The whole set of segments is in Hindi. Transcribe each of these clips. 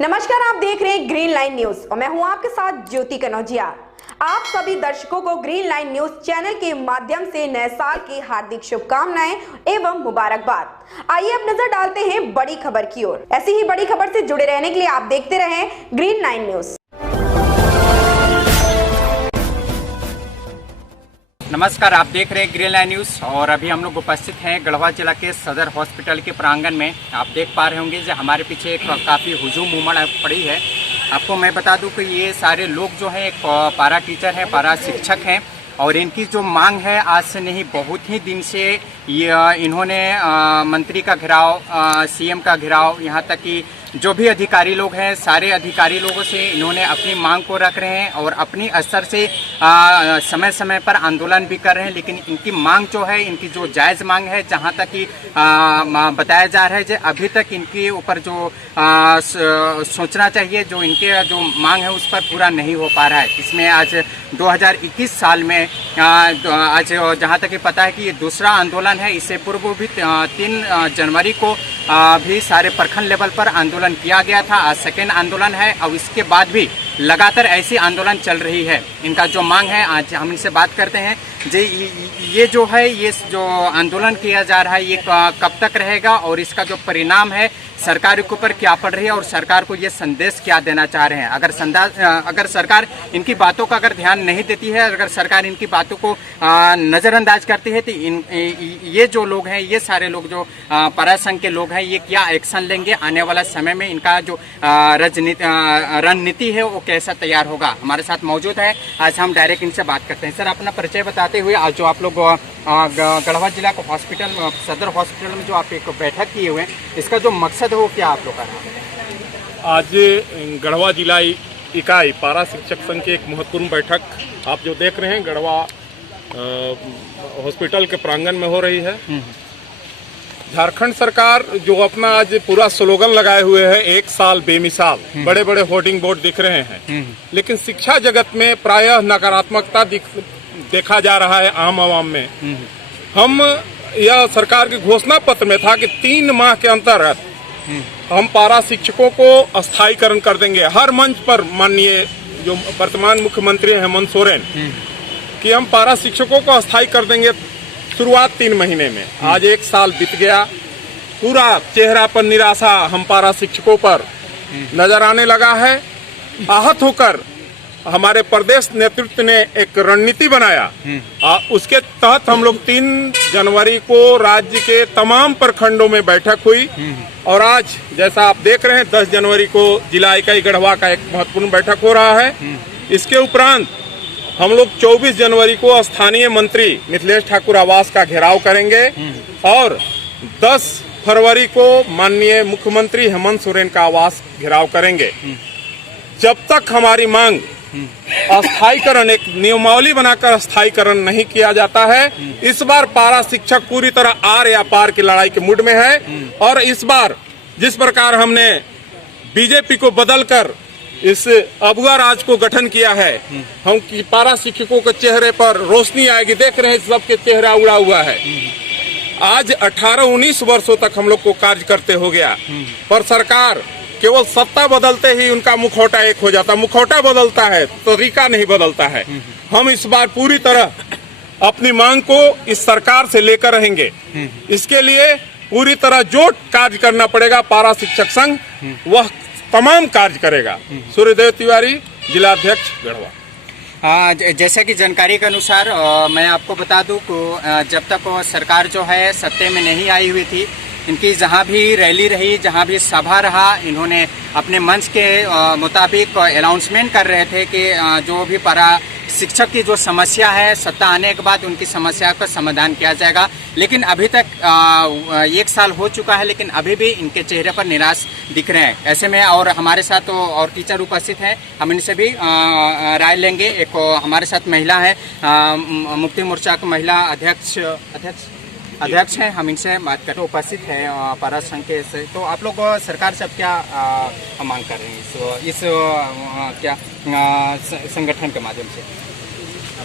नमस्कार, आप देख रहे हैं ग्रीन लाइन न्यूज और मैं हूं आपके साथ ज्योति कनौजिया। आप सभी दर्शकों को ग्रीन लाइन न्यूज चैनल के माध्यम से नए साल की हार्दिक शुभकामनाएं एवं मुबारकबाद। आइए अब नजर डालते हैं बड़ी खबर की ओर। ऐसी ही बड़ी खबर से जुड़े रहने के लिए आप देखते रहें ग्रीन लाइन न्यूज। नमस्कार, आप देख रहे हैं ग्रीन लाइन न्यूज़ और अभी हम लोग उपस्थित हैं गढ़वा जिला के सदर हॉस्पिटल के प्रांगण में। आप देख पा रहे होंगे जो हमारे पीछे एक काफ़ी हुजूम उमड़ पड़ी है। आपको मैं बता दूं कि ये सारे लोग जो हैं एक पारा टीचर हैं, पारा शिक्षक हैं और इनकी जो मांग है आज से नहीं बहुत ही दिन से इन्होंने मंत्री का घेराव, सीएम का घेराव, यहाँ तक कि जो भी अधिकारी लोग हैं सारे अधिकारी लोगों से इन्होंने अपनी मांग को रख रहे हैं और अपनी स्तर से समय समय पर आंदोलन भी कर रहे हैं। लेकिन इनकी मांग जो है, इनकी जो जायज़ मांग है, जहां तक कि बताया जा रहा है जो अभी तक इनके ऊपर जो सोचना चाहिए, जो इनके जो मांग है उस पर पूरा नहीं हो पा रहा है। इसमें आज 2021 साल में आज जहां तक कि पता है कि ये दूसरा आंदोलन है। इससे पूर्व भी 3 जनवरी को भी सारे प्रखंड लेवल पर आंदोलन किया गया था। आज सेकेंड आंदोलन है और इसके बाद भी लगातार ऐसी आंदोलन चल रही है। इनका जो मांग है आज हम इनसे बात करते हैं। ये जो है, ये जो आंदोलन किया जा रहा है ये कब तक रहेगा और इसका जो परिणाम है सरकार के ऊपर क्या पड़ रही है और सरकार को ये संदेश क्या देना चाह रहे हैं। अगर सरकार इनकी बातों का अगर ध्यान नहीं देती है, अगर सरकार इनकी बातों को नज़रअंदाज करती है तो ये जो लोग हैं, ये सारे लोग जो पारा संघ के लोग हैं, ये क्या एक्शन लेंगे आने वाला समय में, इनका जो रणनीति है वो कैसा तैयार होगा। हमारे साथ मौजूद है, आज हम डायरेक्ट इनसे बात करते हैं। सर, अपना परिचय बताते हुए आज जो आप लोग गढ़वा जिला को हॉस्पिटल, सदर हॉस्पिटल में जो आप एक बैठक किए हुए हैं, इसका जो मकसद है वो क्या आप लोग का है? आज गढ़वा जिला इकाई पारा शिक्षक संघ की एक महत्वपूर्ण बैठक आप जो देख रहे हैं गढ़वा हॉस्पिटल के प्रांगण में हो रही है। झारखंड सरकार जो अपना आज पूरा स्लोगन लगाए हुए है, 1 साल बेमिसाल, बड़े बड़े होर्डिंग बोर्ड दिख रहे हैं, लेकिन शिक्षा जगत में प्रायः नकारात्मकता देखा जा रहा है आम आवाम में। हम यह सरकार के घोषणा पत्र में था कि 3 माह के अंतर्गत हम पारा शिक्षकों को अस्थायीकरण कर देंगे। हर मंच पर माननीय जो वर्तमान मुख्यमंत्री हेमंत सोरेन कि हम पारा शिक्षकों को अस्थायी कर देंगे। शुरुआत 3 महीने में, आज 1 साल बीत गया। पूरा चेहरा पर निराशा हम पारा शिक्षकों पर नजर आने लगा है। आहत होकर हमारे प्रदेश नेतृत्व ने एक रणनीति बनाया। उसके तहत हम लोग 3 जनवरी को राज्य के तमाम प्रखंडों में बैठक हुई और आज जैसा आप देख रहे हैं 10 जनवरी को जिला इकाई गढ़वा का एक महत्वपूर्ण बैठक हो रहा है। इसके उपरांत हम लोग 24 जनवरी को स्थानीय मंत्री मिथिलेश ठाकुर आवास का घेराव करेंगे और 10 फरवरी को माननीय मुख्यमंत्री हेमंत सोरेन का आवास घेराव करेंगे। जब तक हमारी मांग अस्थायीकरण, एक नियमावली बनाकर अस्थायीकरण नहीं किया जाता है, इस बार पारा शिक्षक पूरी तरह आर या पार की लड़ाई के मूड में है। और इस बार जिस प्रकार हमने बीजेपी को बदलकर इस अबुआ राज को गठन किया है, हम की पारा शिक्षकों के चेहरे पर रोशनी आएगी। देख रहे हैं सबके चेहरा उड़ा हुआ है। आज 18-19 वर्षों तक हम लोग को कार्य करते हो गया, पर सरकार केवल सत्ता बदलते ही उनका मुखौटा एक हो जाता। मुखौटा बदलता है, तरीका नहीं बदलता है। हम इस बार पूरी तरह अपनी मांग को इस सरकार से लेकर रहेंगे। इसके लिए पूरी तरह जो कार्य करना पड़ेगा पारा शिक्षक संघ वह तमाम कार्य करेगा। सूर्यदेव तिवारी, जिला अध्यक्ष गढ़वा। जैसा कि जानकारी के अनुसार मैं आपको बता दूं कि जब तक सरकार जो है सत्ते में नहीं आई हुई थी, इनकी जहां भी रैली रही, जहां भी सभा रहा, इन्होंने अपने मंच के मुताबिक अनाउंसमेंट कर रहे थे कि जो भी पारा शिक्षक की जो समस्या है सत्ता आने के बाद उनकी समस्या का समाधान किया जाएगा। लेकिन अभी तक 1 साल हो चुका है, लेकिन अभी भी इनके चेहरे पर निराश दिख रहे हैं। ऐसे में और हमारे साथ और टीचर उपस्थित हैं, हम इनसे भी राय लेंगे। एक हमारे साथ महिला है, मुक्ति मोर्चा की महिला अध्यक्ष हैं, हम इनसे बात करते हैं। उपस्थित है पारा संघ के से, तो आप लोग सरकार से अब क्या मांग कर रहे हैं इस क्या संगठन के माध्यम से?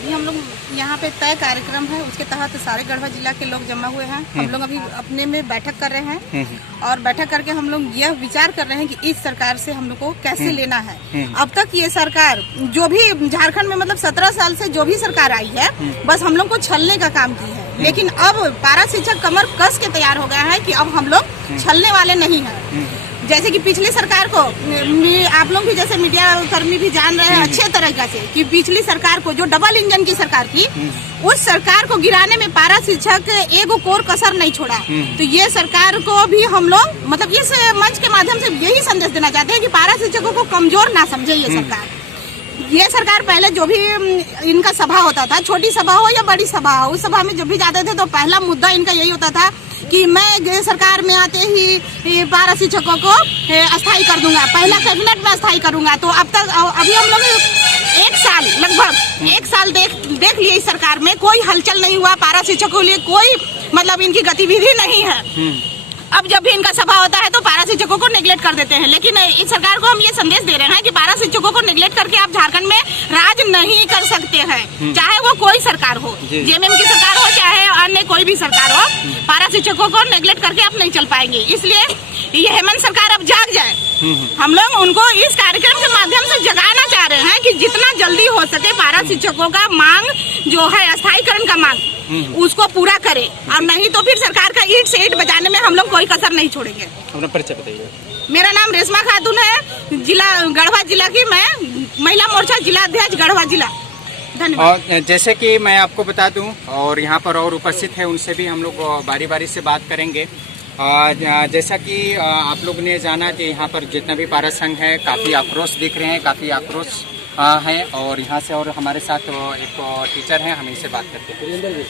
अभी हम लोग यहाँ पे तय कार्यक्रम है, उसके तहत सारे गढ़वा जिला के लोग जमा हुए हैं। हम लोग अभी अपने में बैठक कर रहे हैं और बैठक करके हम लोग यह विचार कर रहे हैं कि इस सरकार से हम लोग को कैसे लेना है। अब तक ये सरकार जो भी झारखंड में मतलब 17 साल से जो भी सरकार आई है बस हम लोग को छलने का काम की है, लेकिन अब पारा शिक्षक कमर कस के तैयार हो गया है कि अब हम लोग छलने वाले नहीं हैं। जैसे कि पिछली सरकार को आप लोग भी जैसे मीडिया कर्मी भी जान रहे हैं अच्छे तरीके से कि पिछली सरकार को जो डबल इंजन की सरकार थी उस सरकार को गिराने में पारा शिक्षक एगो कोर कसर नहीं छोड़ा। तो ये सरकार को भी हम लोग मतलब इस मंच के माध्यम से यही संदेश देना चाहते हैं कि पारा शिक्षकों को कमजोर ना समझे ये सरकार। ये सरकार पहले जो भी इनका सभा होता था, छोटी सभा हो या बड़ी सभा हो, उस सभा में जब भी जाते थे तो पहला मुद्दा इनका यही होता था कि मैं सरकार में आते ही पारा शिक्षकों को अस्थायी कर दूंगा, पहला कैबिनेट में अस्थायी करूंगा। तो अब तक अभी हम लोग लगभग एक साल देख लिए इस सरकार में कोई हलचल नहीं हुआ, पारा शिक्षकों के लिए कोई मतलब इनकी गतिविधि नहीं है। अब जब भी इनका सभा होता है तो पारा शिक्षकों को नेग्लेक्ट कर देते हैं, लेकिन इस सरकार को हम ये संदेश दे रहे हैं कि पारा शिक्षकों को नेग्लेक्ट करके आप झारखंड में राज नहीं कर सकते हैं, चाहे वो कोई सरकार हो, जेएमएम की सरकार हो चाहे अन्य कोई भी सरकार हो, पारा शिक्षकों को नेग्लेक्ट करके आप नहीं चल पाएंगे। इसलिए ये हेमंत सरकार अब जाग जाए। हम लोग उनको इस कार्यक्रम के माध्यम से जगाना चाह रहे हैं कि जितना जल्दी हो सके पारा शिक्षकों का मांग जो है अस्थायीकरण का मांग उसको पूरा करे, और नहीं तो फिर सरकार का ईंट से ईंट बजाने में हम लोग कोई कसर नहीं छोड़ेंगे। अपना परिचय बताइए। मेरा नाम रेशमा खातून है, जिला गढ़वा जिला की मैं महिला मोर्चा जिला अध्यक्ष गढ़वा जिला। धन्यवाद। और जैसे कि मैं आपको बता दूं और यहाँ पर और उपस्थित है उनसे भी हम लोग बारी बारी से बात करेंगे। जैसा कि आप लोग ने जाना कि यहाँ पर जितना भी पारा संघ है काफ़ी आक्रोश दिख रहे हैं, काफ़ी आक्रोश है। और यहाँ से और हमारे साथ एक टीचर हैं, हम इनसे बात करते हैं।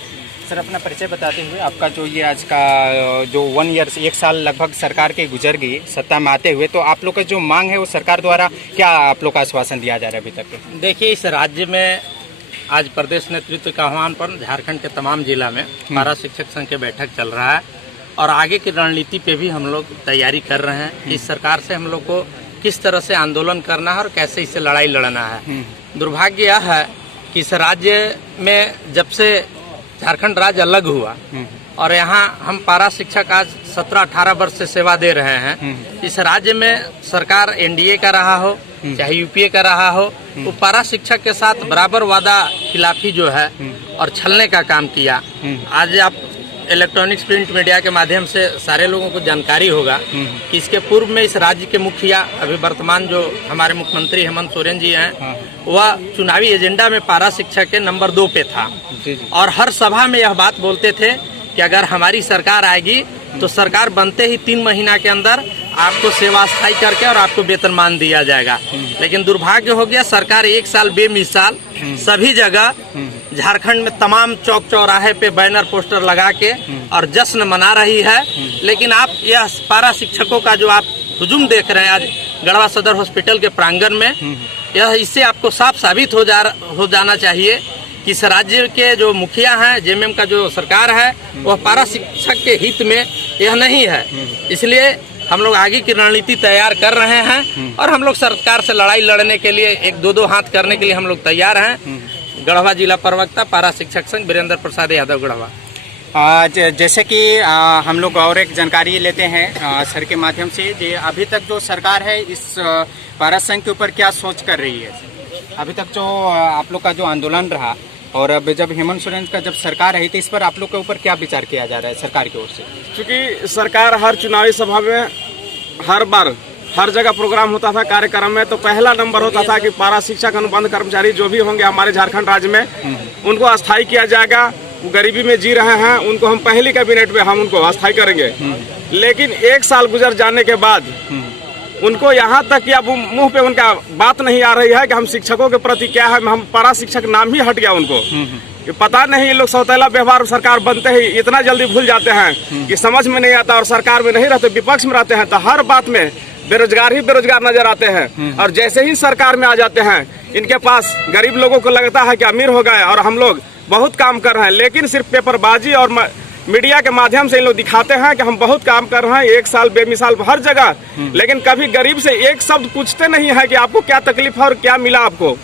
सर अपना परिचय बताते हुए, आपका जो ये आज का जो 1 ईयर 1 साल लगभग सरकार के गुजर गई सत्ता में आते हुए, तो आप लोग का जो मांग है वो सरकार द्वारा क्या आप लोग का आश्वासन दिया जा रहा है अभी तक? देखिए, इस राज्य में आज प्रदेश नेतृत्व के आह्वान पर झारखंड के तमाम जिला में पारा शिक्षक संघ की बैठक चल रहा है और आगे की रणनीति पे भी हम लोग तैयारी कर रहे हैं। इस सरकार से हम लोग को किस तरह से आंदोलन करना है और कैसे इससे लड़ाई लड़ना है। दुर्भाग्य यह है कि इस राज्य में जब से झारखंड राज्य अलग हुआ और यहाँ हम पारा शिक्षक आज 17-18 वर्ष से सेवा दे रहे हैं, इस राज्य में सरकार एनडीए का रहा हो चाहे यूपीए का रहा हो, वो पारा शिक्षक के साथ बराबर वादा खिलाफी जो है और छलने का काम किया। आज आप इलेक्ट्रॉनिक्स प्रिंट मीडिया के माध्यम से सारे लोगों को जानकारी होगा कि इसके पूर्व में इस राज्य के मुखिया अभी वर्तमान जो हमारे मुख्यमंत्री हेमंत सोरेन जी हैं, वह चुनावी एजेंडा में पारा शिक्षक के नंबर 2 पे था और हर सभा में यह बात बोलते थे कि अगर हमारी सरकार आएगी तो सरकार बनते ही 3 महीना के अंदर आपको सेवा स्थायी करके और आपको वेतनमान दिया जाएगा। लेकिन दुर्भाग्य हो गया, सरकार 1 साल बेमिसाल सभी जगह झारखंड में तमाम चौक चौराहे पे बैनर पोस्टर लगा के और जश्न मना रही है। लेकिन आप यह पारा शिक्षकों का जो आप हुजूम देख रहे हैं आज गढ़वा सदर हॉस्पिटल के प्रांगण में, यह इससे आपको साफ साबित हो जाना चाहिए कि इस राज्य के जो मुखिया हैं, जेएमएम का जो सरकार है, वह पारा शिक्षक के हित में यह नहीं है। इसलिए हम लोग आगे की रणनीति तैयार कर रहे हैं और हम लोग सरकार से लड़ाई लड़ने के लिए 1-2 हाथ करने के लिए हम लोग तैयार हैं। गढ़वा जिला प्रवक्ता पारा शिक्षक संघ वीरेंद्र प्रसाद यादव गढ़वा। जैसे कि हम लोग और एक जानकारी लेते हैं सर के माध्यम से, जे अभी तक जो सरकार है इस पारा संघ के ऊपर क्या सोच कर रही है? अभी तक जो आप लोग का जो आंदोलन रहा और अब जब हेमंत सोरेन का जब सरकार है तो इस पर आप लोग के ऊपर क्या विचार किया जा रहा है सरकार की ओर से? क्योंकि सरकार हर चुनावी सभा में हर बार हर जगह प्रोग्राम होता था, कार्यक्रम में तो पहला नंबर होता था कि पारा शिक्षक अनुबंध कर्मचारी जो भी होंगे हमारे झारखंड राज्य में उनको अस्थायी किया जाएगा। वो गरीबी में जी रहे हैं, उनको हम पहली कैबिनेट में हम उनको अस्थायी करेंगे। लेकिन 1 साल गुजर जाने के बाद उनको यहाँ तक कि अब मुंह पे उनका बात नहीं आ रही है कि हम शिक्षकों के प्रति क्या है। हम पारा शिक्षक नाम ही हट गया उनको कि पता नहीं, ये लोग सौतेला व्यवहार सरकार बनते ही इतना जल्दी भूल जाते हैं कि समझ में नहीं आता और सरकार में नहीं रहते, विपक्ष में रहते हैं तो हर बात में बेरोजगार ही बेरोजगार नजर आते हैं। और जैसे ही सरकार में आ जाते हैं इनके पास गरीब लोगों को लगता है कि अमीर हो गए और हम लोग बहुत काम कर रहे हैं, लेकिन सिर्फ पेपरबाजी और मीडिया के माध्यम से इन लोग दिखाते हैं कि हम बहुत काम कर रहे हैं 1 साल बेमिसाल हर जगह, लेकिन कभी गरीब से एक शब्द पूछते नहीं है कि आपको क्या तकलीफ है और क्या मिला आपको।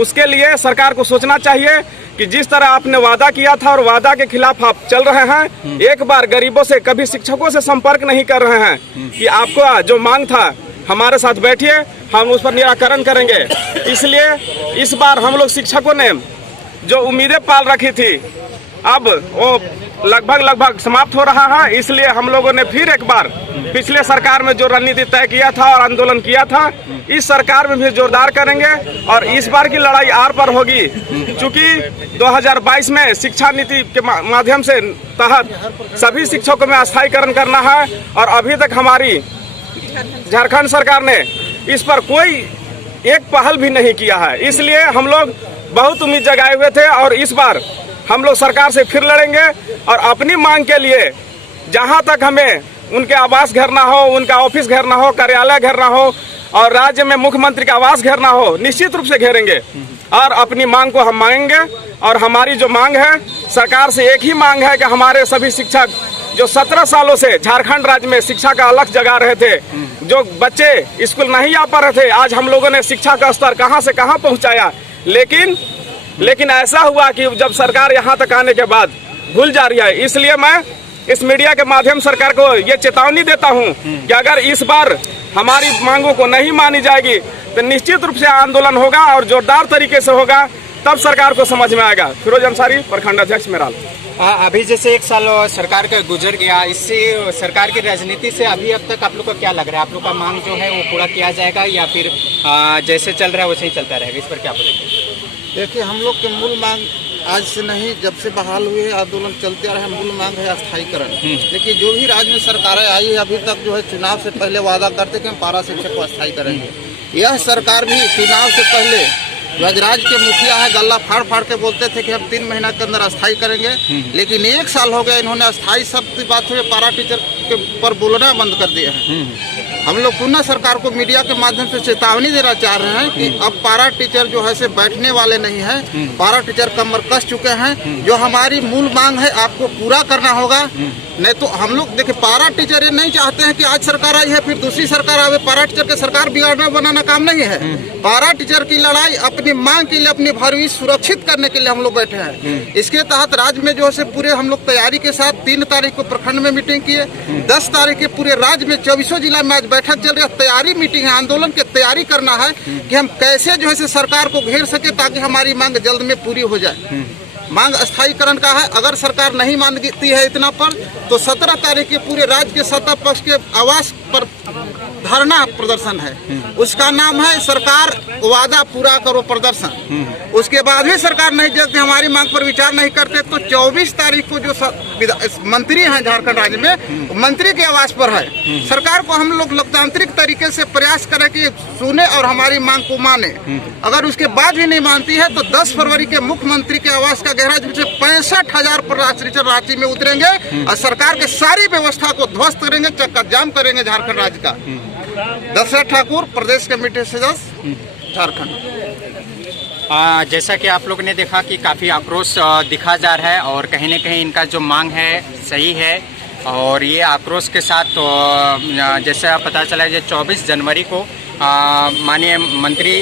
उसके लिए सरकार को सोचना चाहिए कि जिस तरह आपने वादा किया था और वादा के खिलाफ आप चल रहे हैं, एक बार गरीबों से, कभी शिक्षकों से संपर्क नहीं कर रहे हैं कि आपको जो मांग था हमारे साथ बैठिए, हम उस पर निराकरण करेंगे। इसलिए इस बार हम लोग शिक्षकों ने जो उम्मीदें पाल रखी थी अब वो लगभग समाप्त हो रहा है। इसलिए हम लोगों ने फिर एक बार पिछले सरकार में जो रणनीति तय किया था और आंदोलन किया था, इस सरकार में भी जोरदार करेंगे और इस बार की लड़ाई आर पर होगी। चूंकि 2022 में शिक्षा नीति के माध्यम से तहत सभी शिक्षकों में अस्थायीकरण करना है और अभी तक हमारी झारखंड सरकार ने इस पर कोई एक पहल भी नहीं किया है। इसलिए हम लोग बहुत उम्मीद जगाए हुए थे और इस बार हम लोग सरकार से फिर लड़ेंगे और अपनी मांग के लिए जहां तक हमें उनके आवास घर ना हो, उनका ऑफिस घर ना हो, कार्यालय घर ना हो और राज्य में मुख्यमंत्री का आवास घर ना हो, निश्चित रूप से घेरेंगे और अपनी मांग को हम मांगेंगे। और हमारी जो मांग है सरकार से एक ही मांग है कि हमारे सभी शिक्षक जो 17 सालों से झारखंड राज्य में शिक्षा का अलख जगा रहे थे, जो बच्चे स्कूल नहीं आ पा रहे थे, आज हम लोगों ने शिक्षा का स्तर कहां से कहां पहुंचाया। लेकिन ऐसा हुआ कि जब सरकार यहां तक आने के बाद भूल जा रही है। इसलिए मैं इस मीडिया के माध्यम सरकार को ये चेतावनी देता हूं कि अगर इस बार हमारी मांगों को नहीं मानी जाएगी तो निश्चित रूप से आंदोलन होगा और जोरदार तरीके से होगा, तब सरकार को समझ में आएगा। फिरोज अंसारी, प्रखंड अध्यक्ष मेराल। अभी जैसे एक साल सरकार का गुजर गया, इससे सरकार की राजनीति से अभी अब तक आप लोग को क्या लग रहा है? आप लोग का मांग जो है वो पूरा किया जाएगा या फिर जैसे चल रहा है वैसे ही चलता रहेगा? इस पर क्या बोलेंगे? देखिए, हम लोग के मूल मांग आज से नहीं, जब से बहाल हुए आंदोलन चलते आ रहे हैं, मूल मांग है अस्थायीकरण। देखिए, जो भी राज्य में सरकारें आई है अभी तक जो है चुनाव से पहले वादा करते कि हम पारा शिक्षक को अस्थायी करेंगे। यह सरकार भी चुनाव से पहले राज्य के मुखिया है गला फाड़ फाड़ के बोलते थे कि हम 3 महीना के अंदर अस्थायी करेंगे, लेकिन 1 साल हो गया इन्होंने अस्थायी शब्द की बात हुई पारा टीचर के पर बोलना बंद कर दिया है। हम लोग पुनः सरकार को मीडिया के माध्यम से चेतावनी देना चाह रहे हैं कि अब पारा टीचर जो है से बैठने वाले नहीं है, पारा टीचर कमर कस चुके हैं। जो हमारी मूल मांग है आपको पूरा करना होगा, नहीं तो हम लोग देखिए पारा टीचर ये नहीं चाहते हैं कि आज सरकार आई है फिर दूसरी सरकार आवे। पारा टीचर के सरकार बिगाड़ना बनाना काम नहीं है। पारा टीचर की लड़ाई अपनी मांग के लिए, अपनी भविष्य सुरक्षित करने के लिए हम लोग बैठे हैं। इसके तहत राज्य में जो है पूरे हम लोग तैयारी के साथ 3 तारीख को प्रखंड में मीटिंग किए, 10 तारीख के पूरे राज्य में 24 जिला में आज बैठक चल रही है। तैयारी मीटिंग है, आंदोलन की तैयारी करना है कि हम कैसे जो है सरकार को घेर सके ताकि हमारी मांग जल्द में पूरी हो जाए। मांग अस्थायीकरण का है, अगर सरकार नहीं मानती है इतना पर तो 17 तारीख के पूरे राज्य के सत्ता पक्ष के आवास पर धरना प्रदर्शन है। उसका नाम है सरकार वादा पूरा करो प्रदर्शन। उसके बाद भी सरकार नहीं जल्दी हमारी मांग पर विचार नहीं करते तो 24 तारीख को जो मंत्री हैं झारखंड राज्य में, मंत्री के आवास पर है। सरकार को हम लोग लोकतांत्रिक तरीके से प्रयास करें कि सुने और हमारी मांग को माने। अगर उसके बाद भी नहीं मानती है तो 10 फरवरी के मुख्यमंत्री के आवास का गहरा से 65,000 पर रांची में उतरेंगे और सरकार के सारी व्यवस्था को ध्वस्त करेंगे, चक्का जाम करेंगे झारखंड राज्य का। दशरथ ठाकुर, प्रदेश कमेटी सदस्य, झारखंड। जैसा कि आप लोगों ने देखा कि काफ़ी आक्रोश दिखा जा रहा है और कहीं ना कहीं इनका जो मांग है सही है और ये आक्रोश के साथ जैसा पता चला है 24 जनवरी को माननीय मंत्री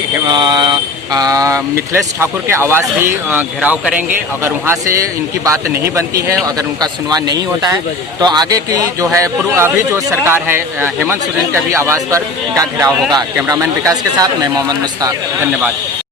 मिथिलेश ठाकुर के आवास भी घेराव करेंगे। अगर वहां से इनकी बात नहीं बनती है, अगर उनका सुनवाई नहीं होता है तो आगे की जो है अभी जो सरकार है हेमंत सोरेन के भी आवास पर क्या घेराव होगा। कैमरामैन विकास के साथ मैं मोहम्मद मुश्ताक, धन्यवाद।